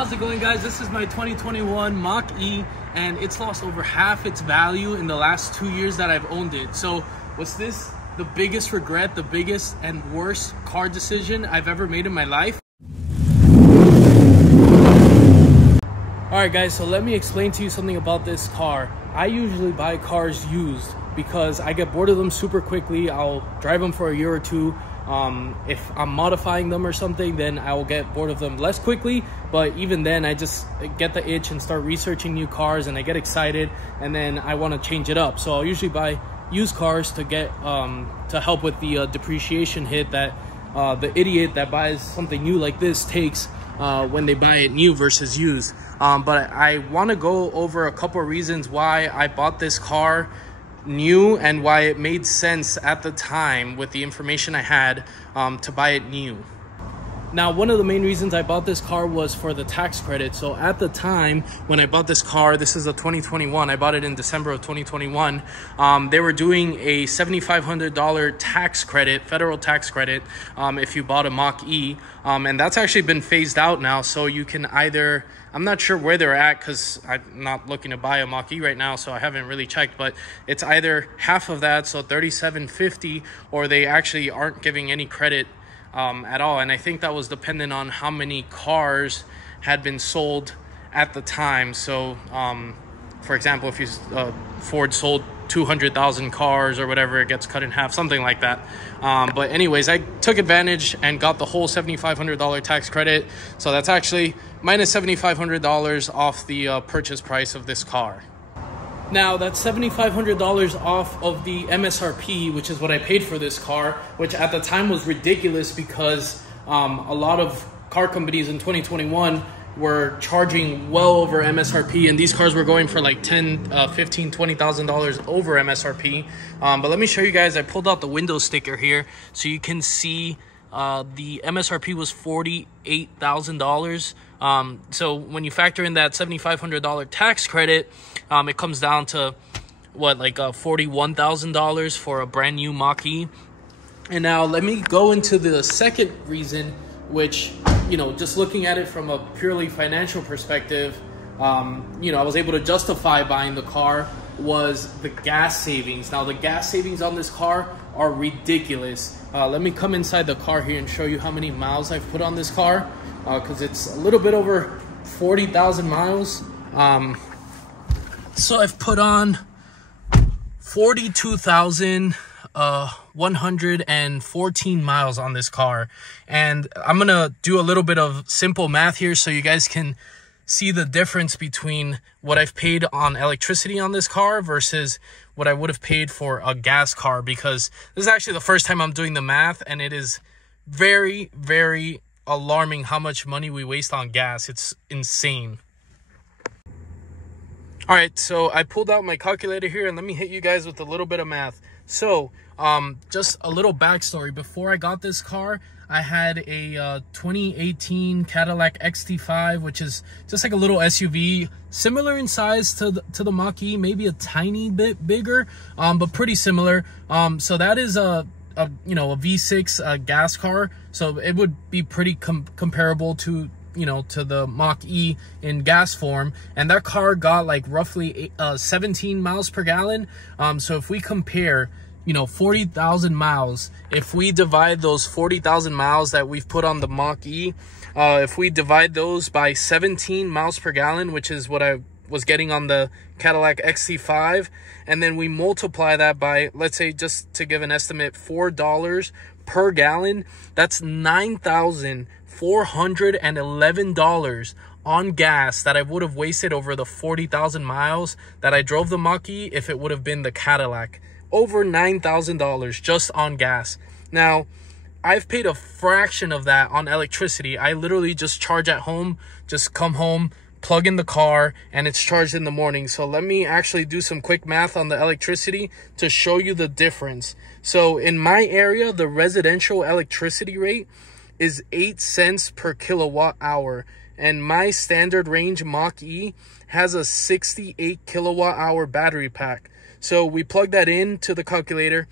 How's it going, guys? This is my 2021 Mach-E, and it's lost over half its value in the last 2 years that I've owned it. So what's this? The biggest regret, the biggest and worst car decision I've ever made in my life. Alright guys, so let me explain to you something about this car. I usually buy cars used because I get bored of them super quickly. I'll drive them for a year or two. If I'm modifying them or something, then I will get bored of them less quickly. But even then, I just get the itch and start researching new cars, and I get excited, and then I want to change it up. So I'll usually buy used cars to get to help with the depreciation hit that the idiot that buys something new like this takes when they buy it new versus used. But I want to go over a couple of reasons why I bought this car new and why it made sense at the time with the information I had to buy it new. Now, one of the main reasons I bought this car was for the tax credit. So at the time when I bought this car, this is a 2021, I bought it in December of 2021, they were doing a $7,500 tax credit, federal tax credit, if you bought a Mach-E, and that's actually been phased out now. So you can either, I'm not sure where they're at because I'm not looking to buy a Mach-E right now, so I haven't really checked, but it's either half of that, so $3,750, or they actually aren't giving any credit at all. And I think that was dependent on how many cars had been sold at the time. So for example, if you Ford sold 200,000 cars or whatever, it gets cut in half, something like that. But anyways, I took advantage and got the whole $7,500 tax credit. So that's actually minus $7,500 off the purchase price of this car. Now, that's $7,500 off of the MSRP, which is what I paid for this car, which at the time was ridiculous because a lot of car companies in 2021 were charging well over MSRP, and these cars were going for like $10,000, $15,000, $20,000 over MSRP. But let me show you guys, I pulled out the window sticker here so you can see the MSRP was $48,000. So when you factor in that $7,500 tax credit, it comes down to what, like $41,000 for a brand new Mach-E. And now let me go into the second reason, which, you know, just looking at it from a purely financial perspective, you know, I was able to justify buying the car, was the gas savings. Now, the gas savings on this car are ridiculous. Let me come inside the car here and show you how many miles I've put on this car, because it's a little bit over 40,000 miles. So I've put on 42,114 miles on this car. And I'm going to do a little bit of simple math here so you guys can see the difference between what I've paid on electricity on this car versus what I would have paid for a gas car, because this is actually the first time I'm doing the math, and it is very, very alarming how much money we waste on gas. It's insane. All right, so I pulled out my calculator here, and let me hit you guys with a little bit of math. So just a little backstory. Before I got this car, I had a 2018 Cadillac XT5, which is just like a little SUV, similar in size to the Mach-E, maybe a tiny bit bigger, but pretty similar. So that is a V6 gas car, so it would be pretty comparable to, you know, to the Mach-E in gas form. And that car got like roughly 17 miles per gallon. So if we compare, you know, 40,000 miles, if we divide those 40,000 miles that we've put on the Mach-E, if we divide those by 17 miles per gallon, which is what I was getting on the Cadillac XT5, and then we multiply that by, let's say, just to give an estimate, $4 per gallon, that's $9,411 on gas that I would have wasted over the 40,000 miles that I drove the Mach-E if it would have been the Cadillac. Over $9,000 just on gas. Now, I've paid a fraction of that on electricity. I literally just charge at home, just come home, plug in the car, and it's charged in the morning. So let me actually do some quick math on the electricity to show you the difference. So in my area, the residential electricity rate is 8 cents per kilowatt hour. And my standard range Mach-E has a 68 kilowatt hour battery pack. So we plug that into the calculator,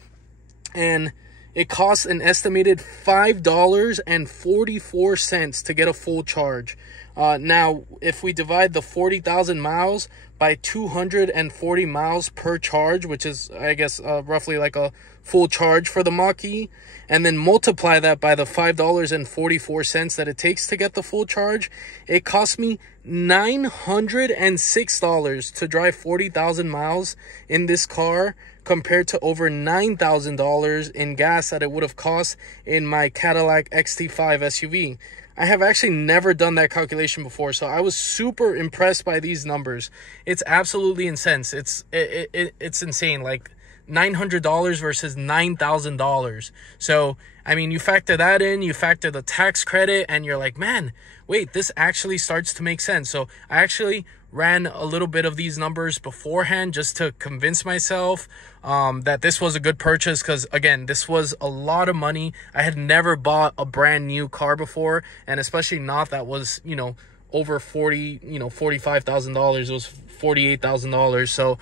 and it costs an estimated $5.44 to get a full charge. Now, if we divide the 40,000 miles by 240 miles per charge, which is, I guess, roughly like a full charge for the Mach-E, and then multiply that by the $5.44 that it takes to get the full charge, it cost me $906 to drive 40,000 miles in this car, compared to over $9,000 in gas that it would have cost in my Cadillac XT5 SUV. I have actually never done that calculation before, so I was super impressed by these numbers. It's absolutely insane. It's insane, like $900 versus $9,000. So, I mean, you factor that in, you factor the tax credit, and you're like, man, wait, this actually starts to make sense. So I actually ran a little bit of these numbers beforehand just to convince myself that this was a good purchase, because again, this was a lot of money. I had never bought a brand new car before, and especially not that was, you know, over $45,000. It was $48,000. So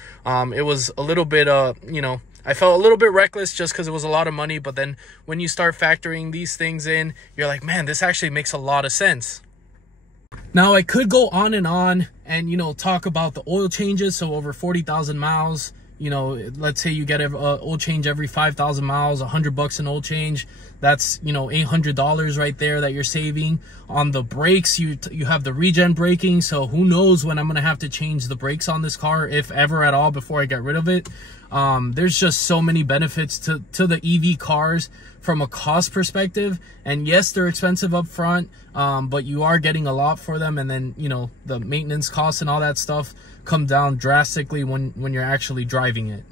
it was a little bit you know, I felt a little bit reckless just because it was a lot of money. But then when you start factoring these things in, you're like, man, this actually makes a lot of sense. Now, I could go on and, you know, talk about the oil changes. So over 40,000 miles, you know, let's say you get an oil change every 5,000 miles, $100 in oil change. That's, you know, $800 right there that you're saving. On the brakes, you have the regen braking. So who knows when I'm going to have to change the brakes on this car, if ever at all, before I get rid of it. There's just so many benefits to the EV cars from a cost perspective. And yes, they're expensive up front, but you are getting a lot for them. And then, you know, the maintenance costs and all that stuff come down drastically when you're actually driving it.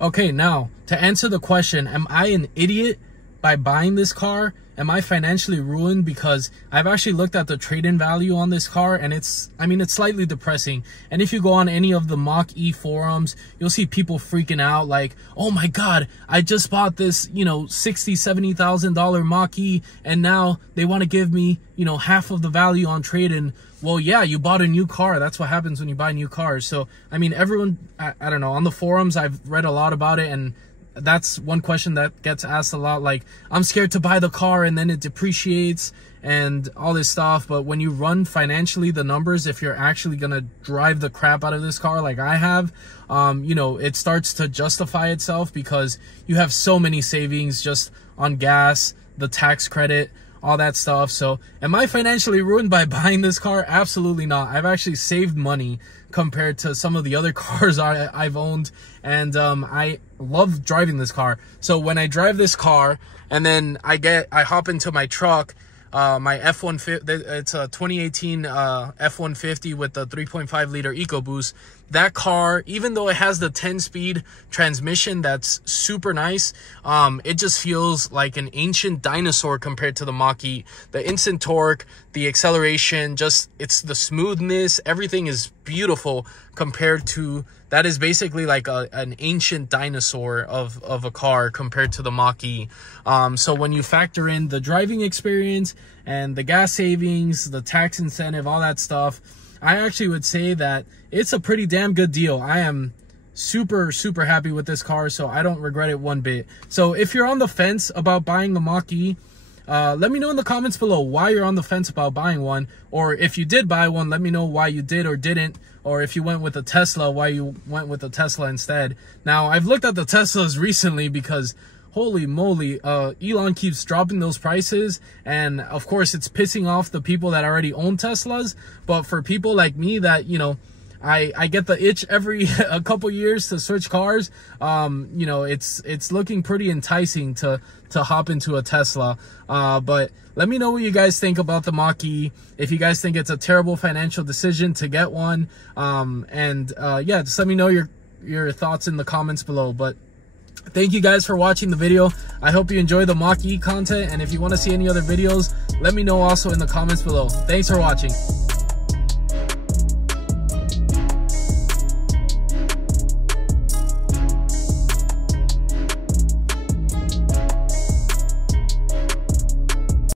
Okay, now to answer the question, am I an idiot by buying this car? Am I financially ruined? Because I've actually looked at the trade-in value on this car, and it's slightly depressing. And if you go on any of the Mach-E forums, you'll see people freaking out like, oh my God, I just bought this, you know, $60,000, $70,000 Mach-E, and now they want to give me, you know, half of the value on trade-in. Well, yeah, you bought a new car. That's what happens when you buy new cars. So, I mean, everyone, I don't know, on the forums, I've read a lot about it, and that's one question that gets asked a lot. Like, I'm scared to buy the car and then it depreciates and all this stuff. But when you run financially the numbers, if you're actually going to drive the crap out of this car like I have, you know, it starts to justify itself because you have so many savings just on gas, the tax credit, all that stuff. So am I financially ruined by buying this car? Absolutely not. I've actually saved money compared to some of the other cars I've owned, and I love driving this car. So when I drive this car and then I hop into my truck, my F-150, it's a 2018 F-150 with the 3.5 liter EcoBoost. That car, even though it has the 10-speed transmission that's super nice, it just feels like an ancient dinosaur compared to the Mach-E. The instant torque, the acceleration, just it's the smoothness, everything is beautiful compared to, that is basically like an ancient dinosaur of a car compared to the Mach-E. So when you factor in the driving experience and the gas savings, the tax incentive, all that stuff, I actually would say that it's a pretty damn good deal. I am super, super happy with this car, so I don't regret it one bit. So if you're on the fence about buying the Mach-E, let me know in the comments below why you're on the fence about buying one. Or if you did buy one, let me know why you did or didn't. Or if you went with a Tesla, why you went with a Tesla instead. Now, I've looked at the Teslas recently because holy moly, Elon keeps dropping those prices, and of course it's pissing off the people that already own Teslas. But for people like me that, you know, I get the itch every a couple years to switch cars, you know, it's looking pretty enticing to hop into a Tesla. But let me know what you guys think about the Mach-E, if you guys think it's a terrible financial decision to get one, yeah, just let me know your thoughts in the comments below. But thank you guys for watching the video. I hope you enjoy the Mach-E content, and if you want to see any other videos, let me know also in the comments below. Thanks for watching.